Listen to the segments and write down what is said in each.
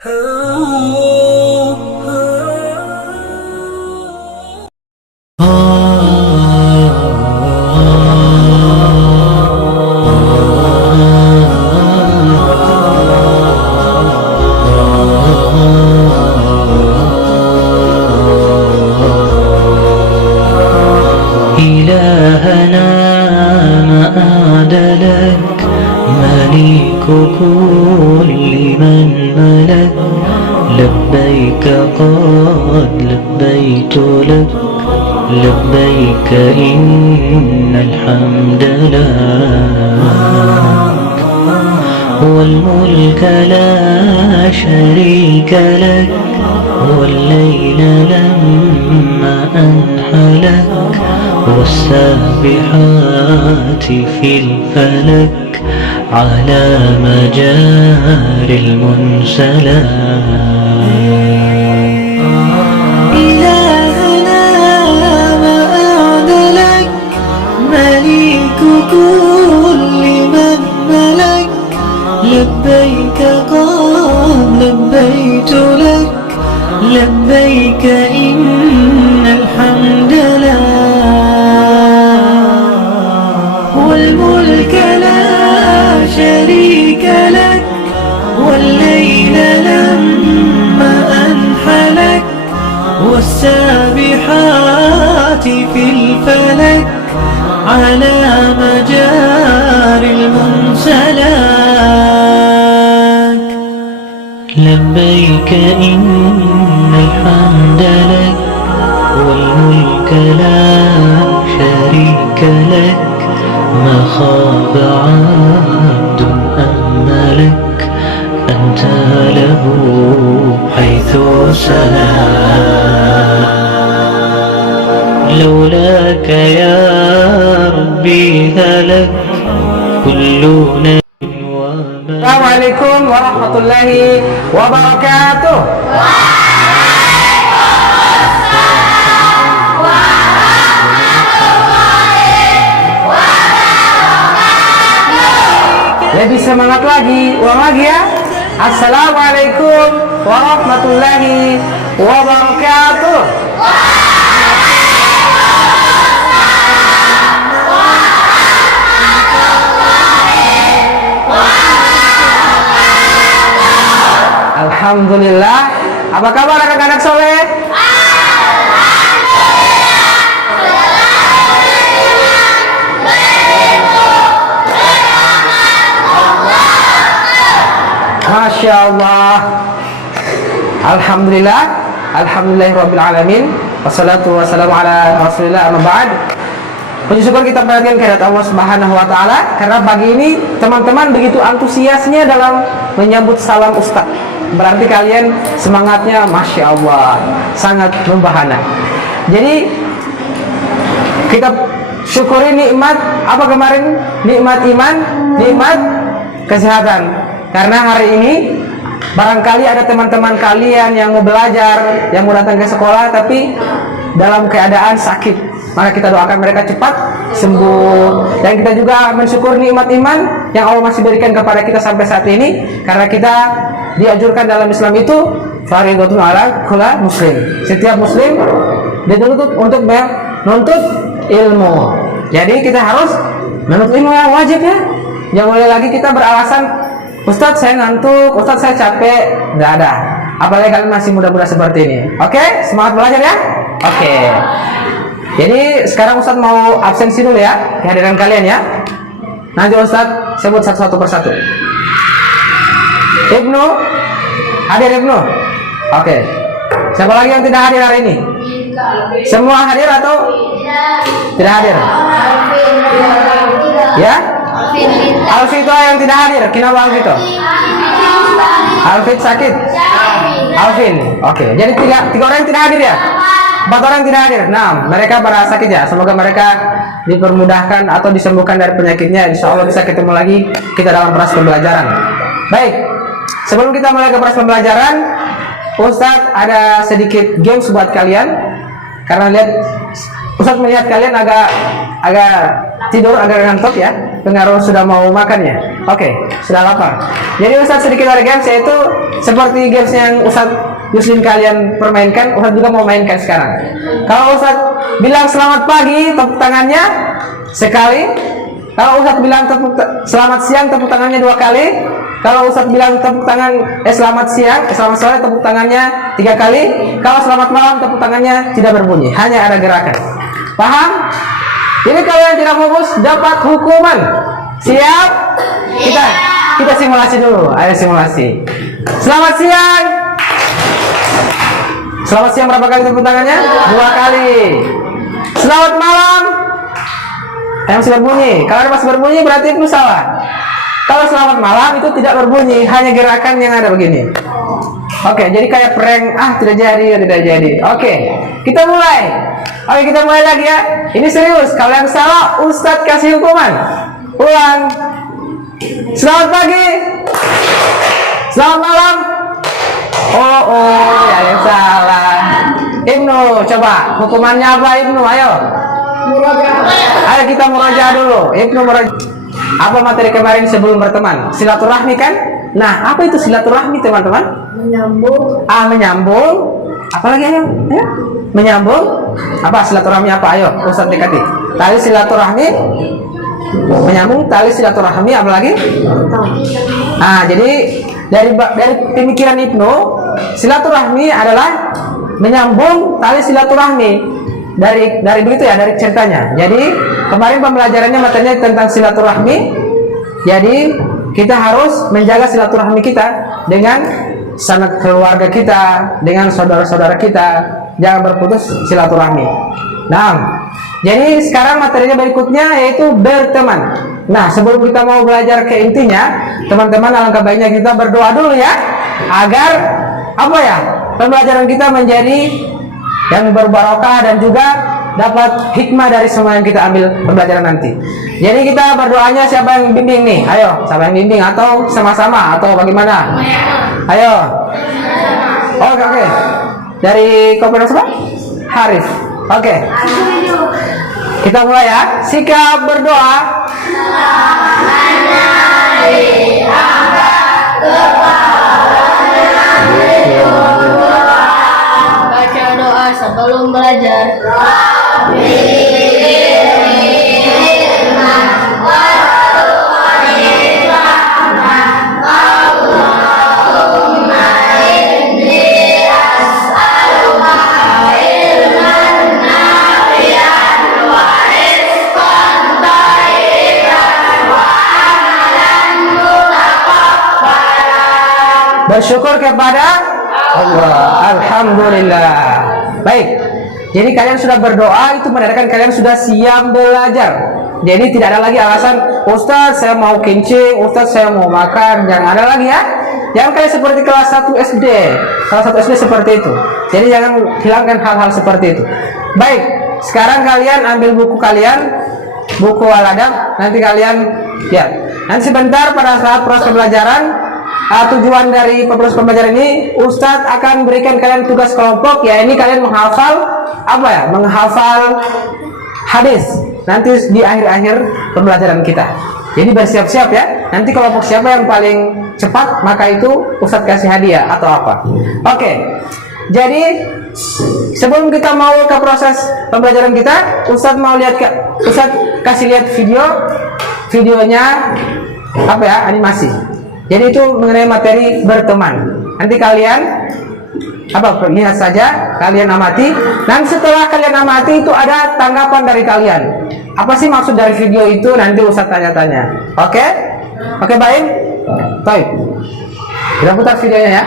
إلهنا مآد لك مليك كل من ملك لبيك قد لبيت لك لبيك إن الحمد لك والملك لا شريك لك والليل لما أنحلك والسابحات في الفلك على مجاري المنسلات إلهنا مآد لك مليك كل من ملك لبيك قد لبيت لك لبيك إن الحمد لك والملك لا شريك لك والليل لما أنحلك والسابحات في الفلك على مجاري المنسلات لبيك إن الحمد لك والملك لا شريك لك ما خاب عبد أملك أنت له حيث سلام لولاك يا ربي هلك كل نبي Assalamualaikum warahmatullahi wabarakatuh. Lebih semangat lagi, ulang lagi ya. Assalamualaikum warahmatullahi wabarakatuh. Alhamdulillah. Apa kabar anak-anak soleh? Masya Allah. Alhamdulillah. Alhamdulillahirabbil alamin. Wassalatu wassalamu ala Rasulillah amma ba'd. Puji syukur kita panjatkan kehadirat Allah Subhanahu wa taala karena pagi ini teman-teman begitu antusiasnya dalam menyambut salam Ustaz. Berarti kalian semangatnya Masya Allah, sangat membahana. Jadi kita syukuri nikmat apa kemarin? Nikmat iman, nikmat kesehatan. Karena hari ini barangkali ada teman-teman kalian yang mau belajar, yang mau datang ke sekolah tapi dalam keadaan sakit. Maka kita doakan mereka cepat sembuh. Dan kita juga mensyukur nikmat iman yang Allah masih berikan kepada kita sampai saat ini. Karena kita dianjurkan dalam Islam itu fardhatun ala kulli muslim. Setiap muslim dituntut untuk menuntut ilmu. Jadi kita harus menuntut ilmu yang wajib ya. Jangan boleh lagi kita beralasan, Ustadz saya ngantuk, Ustadz saya capek. Nggak ada. Apalagi kalian masih muda-muda seperti ini. Oke, semangat belajar ya. Oke. Jadi sekarang Ustadz mau absensi dulu ya kehadiran kalian ya. Nanti Ustadz sebut satu-satu persatu. Ibnu, hadir Ibnu. Oke. Siapa lagi yang tidak hadir hari ini? Semua hadir atau tidak hadir? Ya? Alfito yang tidak hadir. Kenapa Alfito? Alfit sakit. Alvin. Oke. Jadi tiga orang yang tidak hadir ya? 4 orang tidak hadir. Nah, mereka para sakit ya. Semoga mereka dipermudahkan atau disembuhkan dari penyakitnya. Insya Allah bisa ketemu lagi kita dalam proses pembelajaran. Baik. Sebelum kita mulai ke proses pembelajaran, Ustadz ada sedikit games buat kalian. Karena lihat Ustadz melihat kalian agak tidur, agak ngantuk ya. Pengaruh sudah mau makan ya. Oke. Sudah lapar. Jadi Ustaz sedikit ada games, yaitu seperti games yang Ustaz Yuslim kalian permainkan, Ustaz juga mau mainkan sekarang. Kalau Ustaz bilang selamat pagi, tepuk tangannya sekali. Kalau Ustaz bilang selamat siang, tepuk tangannya 2 kali. Kalau Ustaz bilang selamat siang, selamat sore, tepuk tangannya 3 kali. Kalau selamat malam, tepuk tangannya tidak berbunyi, hanya ada gerakan. Paham? Jadi kalau yang tidak fokus dapat hukuman. Siap? Kita simulasi dulu. Ayo simulasi. Selamat siang. Selamat siang berapa kali tepuk tangannya? 2 kali. Selamat malam. Yang masih berbunyi. Kalau masih berbunyi berarti itu salah. Kalau selamat malam itu tidak berbunyi, hanya gerakan yang ada begini. Oke, jadi kayak prank, tidak jadi. Oke, kita mulai. Oke, kita mulai lagi ya. Ini serius. Kalau yang salah, Ustadz kasih hukuman. Ulang. Selamat pagi. Selamat malam. Oh, ya yang salah. Ibnu, coba hukumannya apa Ibnu? Ayo. Ayo kita murajaah dulu. Ibnu murajaah. Apa materi kemarin sebelum berteman? Silaturahmi kan? Nah, apa itu silaturahmi teman-teman? Menyambung. Menyambung. Apalagi ayo? Ya? Menyambung. Apa silaturahmi apa? Ayo, Ustaz dekati. Tali silaturahmi. Menyambung tali silaturahmi apalagi? Jadi dari pemikiran Ibnu, silaturahmi adalah menyambung tali silaturahmi. Dari begitu ya, dari ceritanya. Jadi kemarin pembelajarannya materinya tentang silaturahmi. Jadi kita harus menjaga silaturahmi kita dengan sanak keluarga kita, dengan saudara-saudara kita. Jangan berputus silaturahmi. Nah, jadi sekarang materinya berikutnya yaitu berteman. Nah, sebelum kita mau belajar ke intinya, teman-teman alangkah baiknya kita berdoa dulu ya, agar pembelajaran kita menjadi yang berbarokah dan juga dapat hikmah dari semua yang kita ambil pembelajaran nanti. Jadi kita berdoanya siapa yang bimbing nih? Ayo, siapa yang bimbing atau sama-sama atau bagaimana? Ayo. Oke. Dari Kopernik siapa? Harif. Oke. Kita mulai ya. Sikap berdoa. Baca doa sebelum belajar. Bersyukur kepada Allah. Alhamdulillah. Baik. Jadi kalian sudah berdoa, itu menandakan kalian sudah siap belajar. Jadi tidak ada lagi alasan, Ustaz saya mau kencing, Ustaz saya mau makan. Jangan ada lagi ya. Jangan kayak seperti kelas 1 SD. Kelas 1 SD seperti itu. Jadi jangan hilangkan hal-hal seperti itu. Baik. Sekarang kalian ambil buku kalian, buku Al-Adab. Nanti kalian lihat. Nanti sebentar pada saat proses pembelajaran, tujuan dari proses pembelajaran ini, Ustadz akan berikan kalian tugas kelompok, ya ini kalian menghafal menghafal hadis nanti di akhir-akhir pembelajaran kita. Jadi bersiap-siap ya. Nanti kelompok siapa yang paling cepat, maka itu Ustadz kasih hadiah atau apa. Oke. Jadi sebelum kita mau ke proses pembelajaran kita, Ustadz kasih lihat videonya animasi. Jadi itu mengenai materi berteman. Nanti kalian lihat saja, kalian amati. Dan setelah kalian amati itu ada tanggapan dari kalian. Apa sih maksud dari video itu? Nanti Ustaz tanya-tanya. Oke? Oke, baik. Baik. Kita putar videonya ya.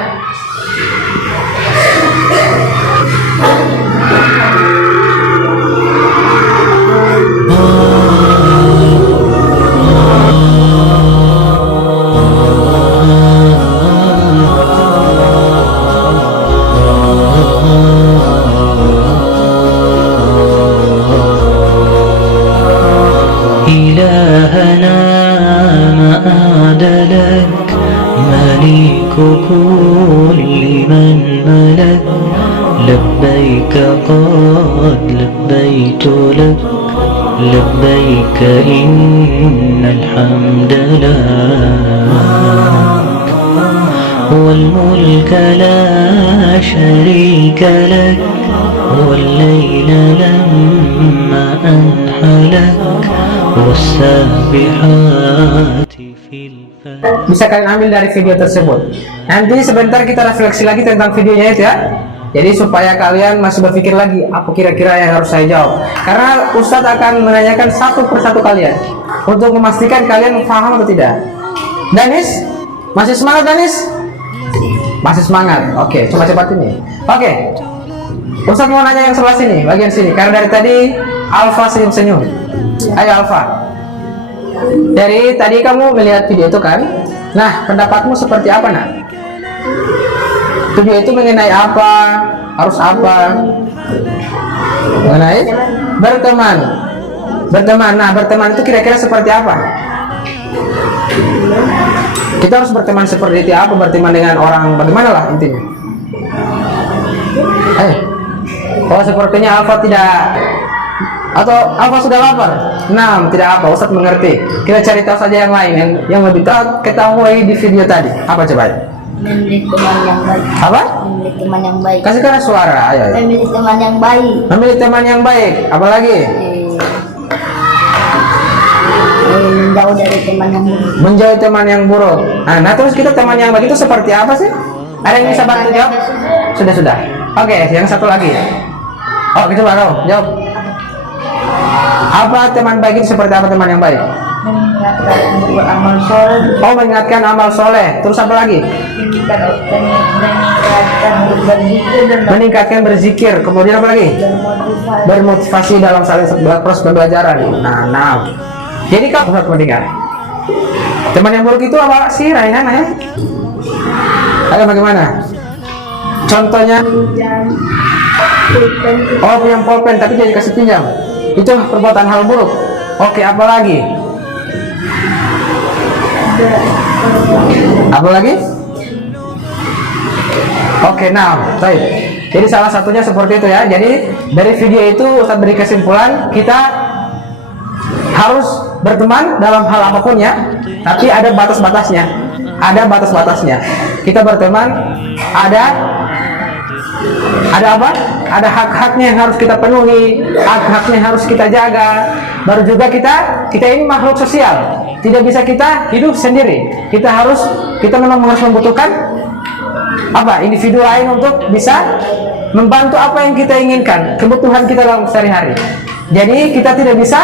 إلهنا مآد لك مليك كل من ملك لبيك قد لبيت لك لبيك إن الحمد لك والملك لا شريك لك والليل لما أنحلك والسابحات في الفلك. Bisa kalian ambil dari video tersebut. Nanti sebentar kita refleksi lagi tentang videonya itu ya. Jadi supaya kalian masih berpikir lagi apa kira-kira yang harus saya jawab. Karena Ustadz akan menanyakan satu persatu kalian untuk memastikan kalian paham atau tidak. Danis, masih semangat Danis? Masih semangat. Oke, coba cepat ini. Oke. Ustadz mau nanya yang sebelah sini, bagian sini. Karena dari tadi Alfa senyum-senyum. Ayo Alfa. Dari tadi kamu melihat video itu kan? Nah, pendapatmu seperti apa nak? Video itu mengenai apa? Harus apa? Mengenai berteman. Berteman. Nah, berteman itu kira-kira seperti apa? Kita harus berteman seperti itu apa? Berteman dengan orang bagaimana lah intinya? Oh, sepertinya Alfa tidak, atau Alfa sudah lapar? Nah, tidak apa, Ustadz mengerti. Kita cari tahu saja yang lain yang lebih tahu ketahui di video tadi. Apa coba? Memilih teman yang baik. Apa? Memilih teman yang baik. Kasih karena suara, ayo. Memilih teman yang baik. Memilih teman yang baik. Apa lagi? Menjauh dari teman yang buruk. Menjauhi teman yang buruk. Nah, terus kita teman yang baik itu seperti apa sih? Ada yang bisa bantu jawab? Sudah. Oke, yang satu lagi. Oh, gitu baru jawab. Apa teman baik itu seperti apa teman yang baik? Mengingatkan untuk amal soleh. Oh, mengingatkan amal soleh. Terus apa lagi? Meningkatkan berzikir. Kemudian apa lagi? Bermotivasi dalam saling proses pembelajaran. Nah. Jadi kalau harus mendengar. Teman yang buruk itu apa sih, Raihan? Ayo bagaimana? Contohnya? Oh, pinjam pulpen tapi dia dikasih pinjam. Itu perbuatan hal buruk. Oke, apa lagi? Apa lagi? Oke, nah, baik. Jadi salah satunya seperti itu ya. Jadi dari video itu Ustadz beri kesimpulan kita harus berteman dalam hal apapun ya. Tapi ada batas-batasnya. Ada batas-batasnya. Kita berteman ada apa? Ada hak-haknya yang harus kita penuhi, hak-haknya harus kita jaga. Baru juga kita ini makhluk sosial. Tidak bisa kita hidup sendiri. Kita memang harus membutuhkan apa? Individu lain untuk bisa membantu apa yang kita inginkan, kebutuhan kita dalam sehari-hari. Jadi kita tidak bisa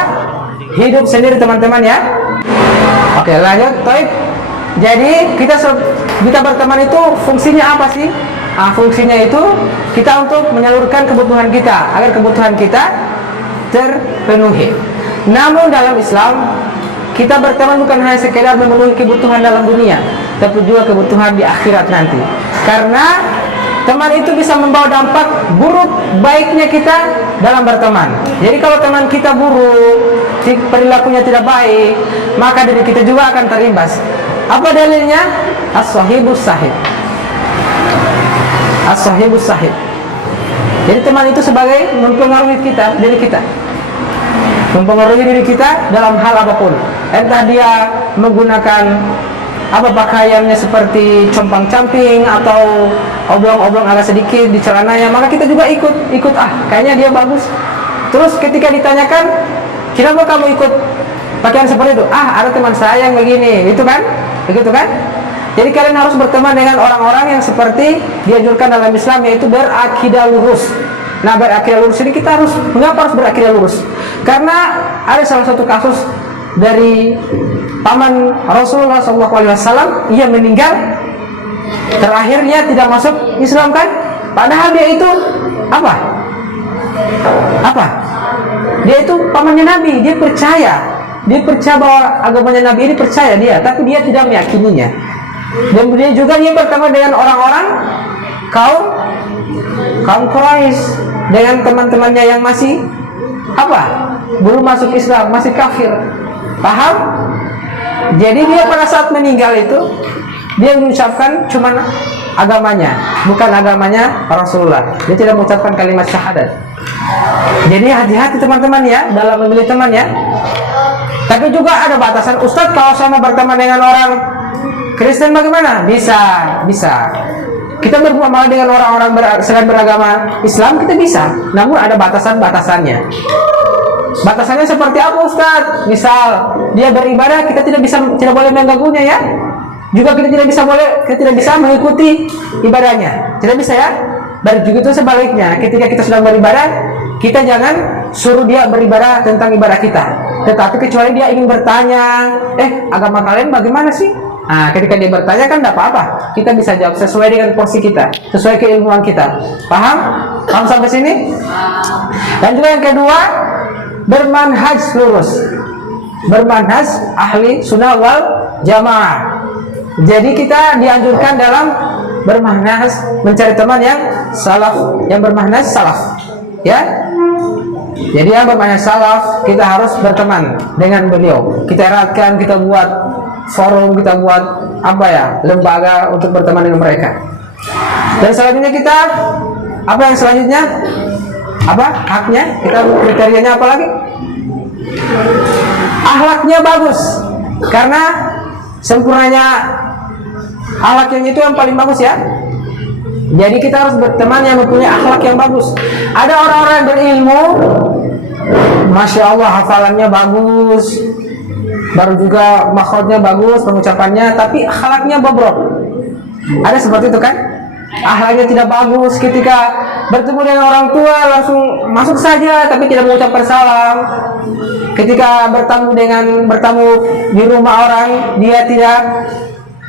hidup sendiri teman-teman ya. Oke, lanjut. Baik. Jadi kita berteman itu fungsinya apa sih? Fungsinya itu kita untuk menyalurkan kebutuhan kita agar kebutuhan kita terpenuhi. Namun dalam Islam kita berteman bukan hanya sekedar memenuhi kebutuhan dalam dunia, tapi juga kebutuhan di akhirat nanti. Karena teman itu bisa membawa dampak buruk baiknya kita dalam berteman. Jadi kalau teman kita buruk, perilakunya tidak baik, maka diri kita juga akan terimbas. Apa dalilnya? As-sahibus sahib. As-sahibus sahib. Jadi teman itu sebagai mempengaruhi diri kita. Mempengaruhi diri kita dalam hal apapun. Entah dia menggunakan pakaiannya seperti compang-camping atau oblong-oblong agak sedikit di celananya, maka kita juga ikut kayaknya dia bagus. Terus ketika ditanyakan, kenapa kamu ikut pakaian seperti itu? Ada teman saya yang begini, itu kan? Begitu kan? Jadi kalian harus berteman dengan orang-orang yang seperti dianjurkan dalam Islam, yaitu berakidah lurus. Nah, berakidah lurus ini kita mengapa harus berakidah lurus? Karena ada salah satu kasus dari paman Rasulullah SAW, ia meninggal, terakhirnya tidak masuk Islam kan? Padahal dia itu apa? Dia itu pamannya Nabi, dia percaya bahwa agamanya Nabi ini, percaya dia, tapi dia tidak meyakininya. Dan dia berteman dengan orang-orang kaum Quraisy, dengan teman-temannya yang masih belum masuk Islam, masih kafir. Paham? Jadi dia pada saat meninggal itu dia mengucapkan cuman agamanya, bukan agamanya Rasulullah. Dia tidak mengucapkan kalimat syahadat. Jadi hati-hati teman-teman ya dalam memilih teman ya. Tapi juga ada batasan. Ustadz, kalau saya mau berteman dengan orang Kristen bagaimana? Bisa. Kita bermuamalah dengan orang-orang selain beragama Islam, kita bisa. Namun ada batasan-batasannya. Batasannya seperti apa Ustadz? Misal dia beribadah, kita tidak boleh mengganggunya ya. Juga kita tidak bisa mengikuti ibadahnya. Tidak bisa ya. Begitu sebaliknya, ketika kita sedang beribadah, kita jangan suruh dia beribadah tentang ibadah kita. Tetapi kecuali dia ingin bertanya, agama kalian bagaimana sih? Nah, ketika dia bertanya kan tidak apa-apa. Kita bisa jawab sesuai dengan porsi kita, sesuai keilmuan kita. Paham? Paham sampai sini? Dan juga yang kedua, bermanhaj lurus. Bermanhaj ahli sunnah wal jamaah. Jadi kita dianjurkan dalam bermanhaj mencari teman yang salaf, yang bermanhaj salaf. Ya? Jadi yang bermanhaj salaf, kita harus berteman dengan beliau. Kita eratkan, kita buat forum, kita buat lembaga untuk berteman dengan mereka. Dan selanjutnya kita yang selanjutnya? Haknya? Kita kriterianya apa lagi? Akhlaknya bagus. Karena sempurnanya akhlaknya itu yang paling bagus ya. Jadi kita harus berteman yang mempunyai akhlak yang bagus. Ada orang-orang yang berilmu, Masya Allah hafalannya bagus, baru juga makhrajnya bagus, pengucapannya, tapi akhlaknya bobrok. Ada seperti itu kan? Akhlaknya tidak bagus, ketika bertemu dengan orang tua langsung masuk saja tapi tidak mengucapkan salam. Ketika bertamu di rumah orang, dia tidak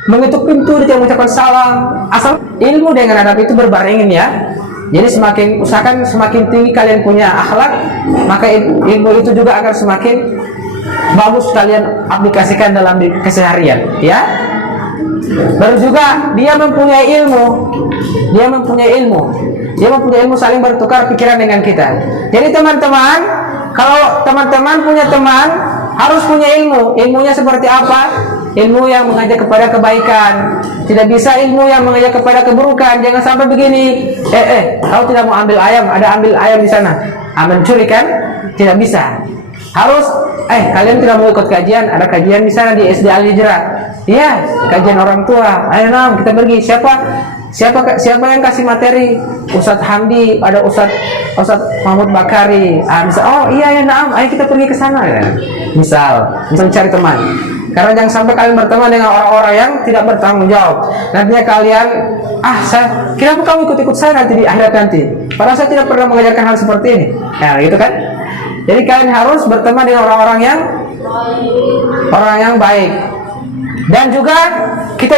mengetuk pintu, dia tidak mengucapkan salam. Asal ilmu dengan adab itu berbarengan ya. Jadi usahakan semakin tinggi kalian punya akhlak, maka ilmu itu juga akan semakin bagus kalian aplikasikan dalam keseharian ya. Baru juga dia mempunyai ilmu saling bertukar pikiran dengan kita. Jadi teman-teman, kalau teman-teman punya teman harus punya ilmunya seperti apa? Ilmu yang mengajak kepada kebaikan. Tidak bisa ilmu yang mengajak kepada keburukan. Jangan sampai begini, kau tidak mau ambil ayam, ada ambil ayam di sana, mencuri kan? Tidak bisa. Harus kalian tidak mau ikut kajian, ada kajian di sana di SD Al Hijrah. Iya, kajian orang tua. Ayo nam, kita pergi. Siapa yang kasih materi? Ustadz Hamdi, ada Ustadz Mahmud Bakari. Misal, oh iya ya nam, ayo kita pergi ke sana ya. Misal cari teman. Karena jangan sampai kalian berteman dengan orang-orang yang tidak bertanggung jawab. Nantinya kalian, kenapa kamu ikut-ikut saya nanti di akhirat nanti? Padahal saya tidak pernah mengajarkan hal seperti ini. Nah, gitu kan? Jadi kalian harus berteman dengan orang yang baik. Dan juga kita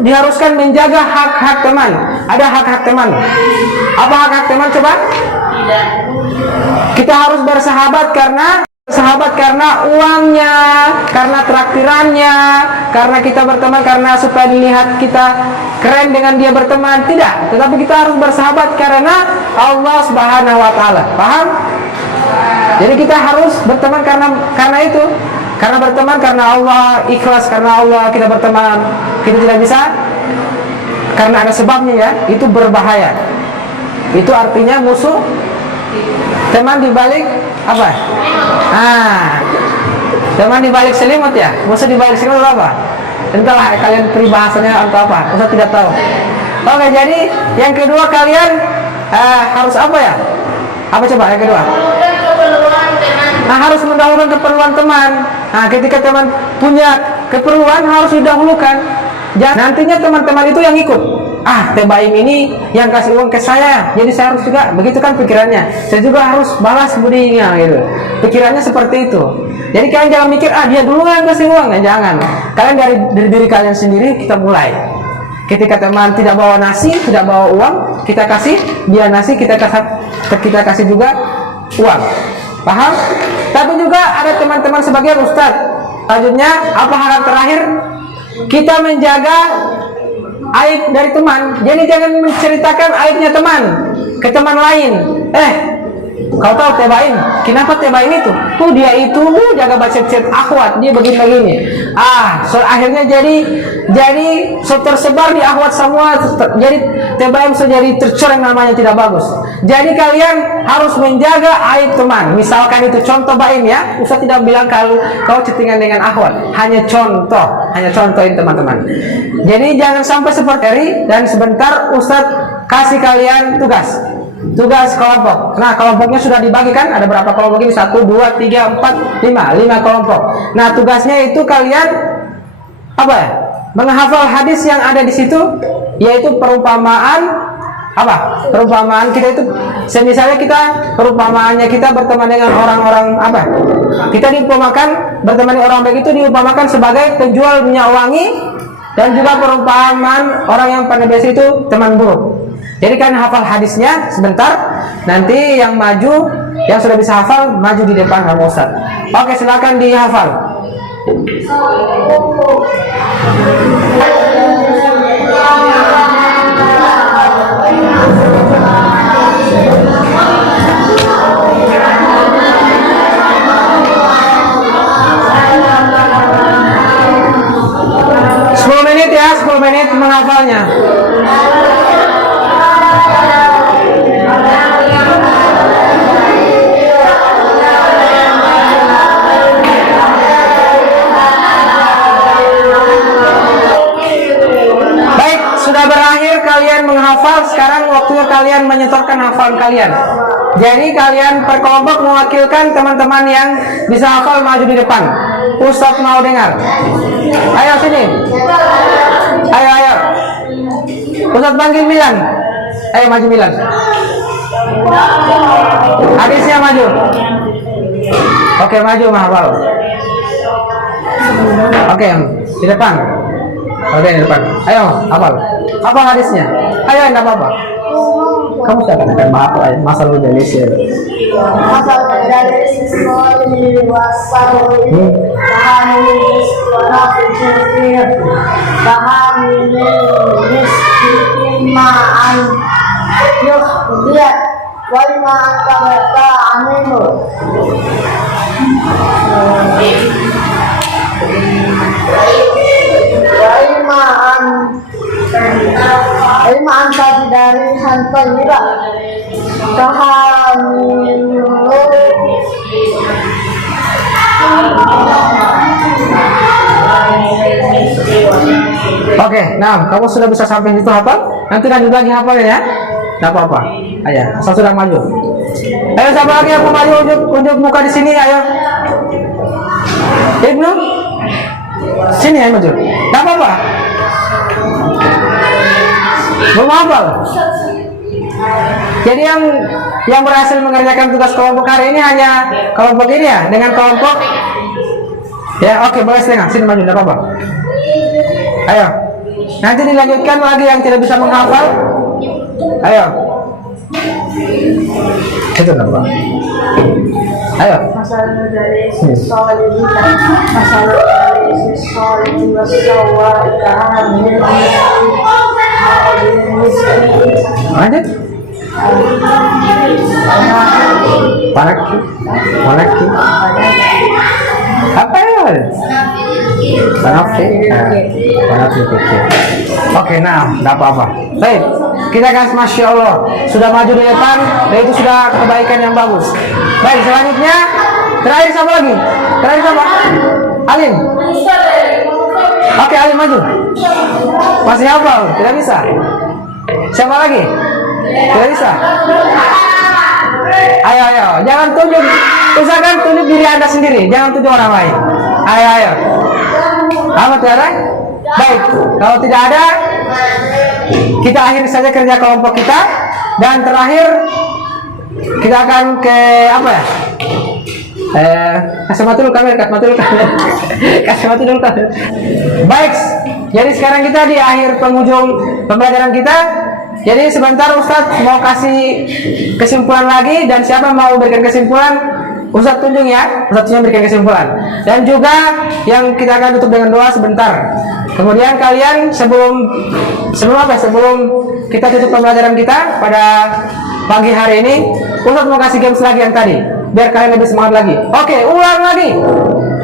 diharuskan menjaga hak-hak teman. Ada hak-hak teman. Apa hak-hak teman coba? Tidak. Kita harus bersahabat karena uangnya, karena traktirannya, karena kita berteman karena supaya dilihat kita keren dengan dia berteman. Tidak, tetapi kita harus bersahabat karena Allah Subhanahu wa taala. Paham? Jadi kita harus berteman karena itu. Karena berteman karena Allah, ikhlas karena Allah kita berteman. Kita tidak bisa karena ada sebabnya ya. Itu berbahaya. Itu artinya musuh. Teman dibalik apa? Teman dibalik selimut ya. Musuh dibalik selimut apa? Entahlah kalian peribahasanya atau apa. Ustaz tidak tahu. Oke, jadi yang kedua kalian harus apa ya? Apa coba yang kedua? Harus mendahulukan keperluan teman. Ketika teman punya keperluan harus didahulukan. Nantinya teman-teman itu yang ikut. Teh Baim ini yang kasih uang ke saya, jadi saya harus juga. Begitu kan pikirannya. Saya juga harus balas budinya gitu. Pikirannya seperti itu. Jadi kalian jangan mikir dia dulu yang kasih uang. Jangan. Kalian dari diri kalian sendiri kita mulai. Ketika teman tidak bawa nasi, tidak bawa uang, kita kasih dia nasi, kita kasih juga uang. Paham? Tapi juga ada teman-teman sebagian ustadz. Selanjutnya apa hal terakhir? Kita menjaga aib dari teman. Jadi jangan menceritakan aibnya teman ke teman lain. Kau tahu Tebain? Kenapa Tebain itu? Tuh dia itu jaga bacet-bacet akhwat, dia begini-begini. Akhirnya jadi tersebar di akhwat semua. Jadi Tebain jadi tercoreng namanya, tidak bagus. Jadi kalian harus menjaga aib teman. Misalkan itu contoh Baim ya. Ustaz tidak bilang kalau kau chattingan dengan akhwat, hanya contohin teman-teman. Jadi jangan sampai seperti ini. Dan sebentar Ustaz kasih kalian tugas kelompok. Nah, kelompoknya sudah dibagikan. Ada berapa kelompok ini? 1, 2, 3, 4, 5 kelompok. Nah, tugasnya itu kalian apa ya? Menghafal hadis yang ada di situ, yaitu perumpamaan apa? Perumpamaan kita itu, misalnya perumpamaannya kita berteman dengan orang-orang apa? Kita diumpamakan berteman dengan orang baik itu diumpamakan sebagai penjual minyak wangi, dan juga perumpamaan orang yang pandai biasa itu teman buruk. Jadi kan hafal hadisnya sebentar, nanti yang maju, yang sudah bisa hafal, maju di depan sama Ustaz. Oke, silakan dihafal. Ya, 10 menit menghafalnya. Baik, sudah berakhir kalian menghafal. Sekarang waktunya kalian menyetorkan hafalan kalian. Jadi kalian per kelompok mewakilkan teman-teman yang bisa hafal maju di depan. Ustaz mau dengar. Ayo sini. Ayo. Ustaz panggil Milan. Ayo maju Milan. Hadisnya maju. Oke, maju menghafal. Oke, di depan. Oke, di depan. Ayo, hafal. Apa hadisnya? Ayo, enggak apa-apa. Kamu seakan-akan menghafal masalah jenis ya. Masalah dari siswa wasal bahan yuk lihat walima tabata amimu walima tadi dari hantar juga Oke, nah kamu sudah bisa sampai situ hafal. Nanti lanjut lagi hafalnya ya. Tidak apa-apa. Ayo, asal sudah maju. Ayo, siapa lagi yang mau maju unjuk muka di sini? Ayo. Ibnu, sini ayo maju. Tidak apa-apa. Belum hafal. Jadi yang berhasil mengerjakan tugas kelompok hari ini hanya kelompok ini ya, dengan kelompok ya. Oke, boleh setengah. Sini maju, tidak apa-apa. Ayo. Nanti dilanjutkan lagi yang tidak bisa menghafal. Ayo. Itu apa? Ayo. masalah dari siswa masalah dari siswa Lanjut. Panaki. Apa ya? Panaki. Oke, nah, tidak apa-apa. Baik, kita kasih Masya Allah sudah maju di depan, dan itu sudah kebaikan yang bagus. Baik, selanjutnya terakhir siapa lagi? Terakhir siapa? Alim. Oke, Alim maju. Masih hafal? Tidak bisa. Siapa lagi? Tidak bisa. Ayo, jangan tunjuk. Usahakan tunjuk diri Anda sendiri, jangan tunjuk orang lain. Ayo. Apa tiada? Baik, kalau tidak ada, kita akhiri saja kerja kelompok kita. Dan terakhir kita akan ke apa ya? Kasih mati dulu kamera. Baik, jadi sekarang kita di akhir penghujung pembelajaran kita. Jadi sebentar Ustadz mau kasih kesimpulan lagi, dan siapa mau berikan kesimpulan, Ustadz tunjuk ya. Ustadz berikan kesimpulan. Dan juga yang kita akan tutup dengan doa sebentar. Kemudian kalian sebelum kita tutup pembelajaran kita pada pagi hari ini Ustaz mau kasih games lagi yang tadi, biar kalian lebih semangat lagi. Oke, ulang lagi.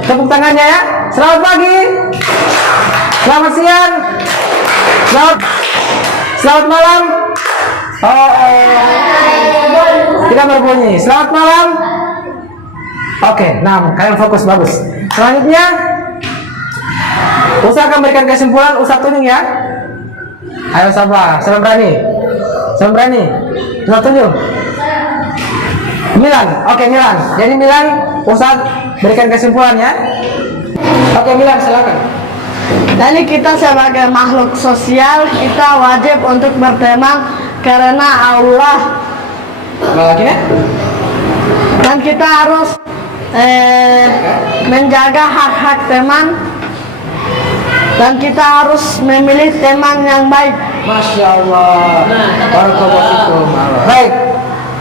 Tepuk tangannya ya. Selamat pagi. Selamat siang. Selamat malam. Tidak berbunyi. Selamat malam. Oke, nah kalian fokus, bagus. Selanjutnya Ustaz akan berikan kesimpulan. Ustaz tunjuk ya. Ayo siapa? Siapa berani? Siapa berani? Ustaz tunjuk. Milan. Oke, Milan. Jadi Milan, Ustaz berikan kesimpulan ya. Oke, Milan silakan. Jadi kita sebagai makhluk sosial, kita wajib untuk berteman karena Allah. Lagi ya? Dan kita harus menjaga hak-hak teman. Dan kita harus memilih teman yang baik. Masya Allah. Barakallahu fikum. Baik.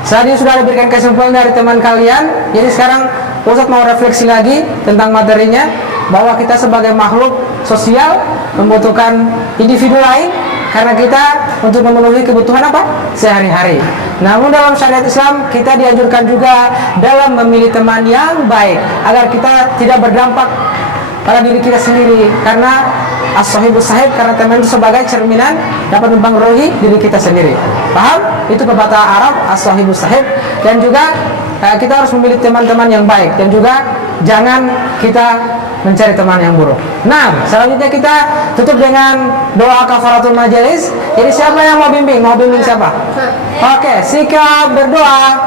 Saat ini sudah diberikan kesimpulan dari teman kalian. Jadi sekarang Ustaz mau refleksi lagi tentang materinya, bahwa kita sebagai makhluk sosial membutuhkan individu lain karena kita untuk memenuhi kebutuhan apa? Sehari-hari. Namun dalam syariat Islam kita dianjurkan juga dalam memilih teman yang baik agar kita tidak berdampak pada diri kita sendiri, karena as-sahibus sahib, karena teman itu sebagai cerminan dapat mempengaruhi diri kita sendiri. Paham? Itu pepatah Arab, as-sahibus sahib. Dan juga kita harus memilih teman-teman yang baik, dan juga jangan kita mencari teman yang buruk. Nah, selanjutnya kita tutup dengan doa kafaratul majelis. Jadi siapa yang mau bimbing? Mau bimbing siapa? Oke, sikap berdoa.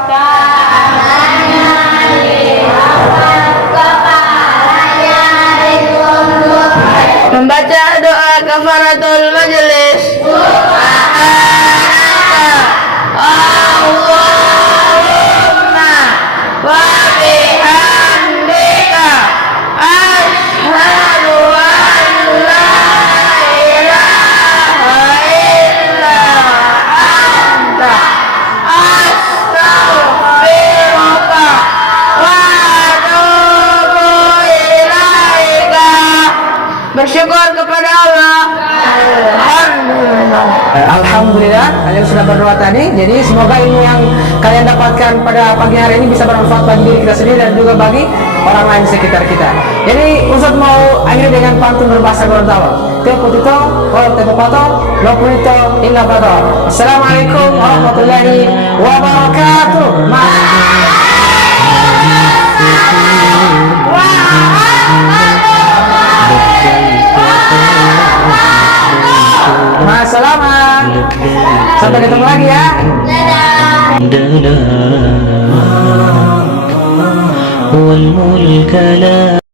Membaca doa kafaratul majelis. Allahumma wa bihamdika asyhadu an la ilaha illa anta astaghfiruka wa atubu ilaika. Bersyukur kepada Allah. Alhamdulillah, kalian sudah berdoa tadi. Jadi semoga ilmu yang kalian dapatkan pada pagi hari ini bisa bermanfaat bagi diri kita sendiri dan juga bagi orang lain sekitar kita. Jadi Ustaz mau akhiri dengan pantun berbahasa Gorontalo. Teputito, kalau tepupato, lo pulito, illa bato. Assalamualaikum warahmatullahi wabarakatuh. Masalah. Sampai ketemu lagi ya. والملك لا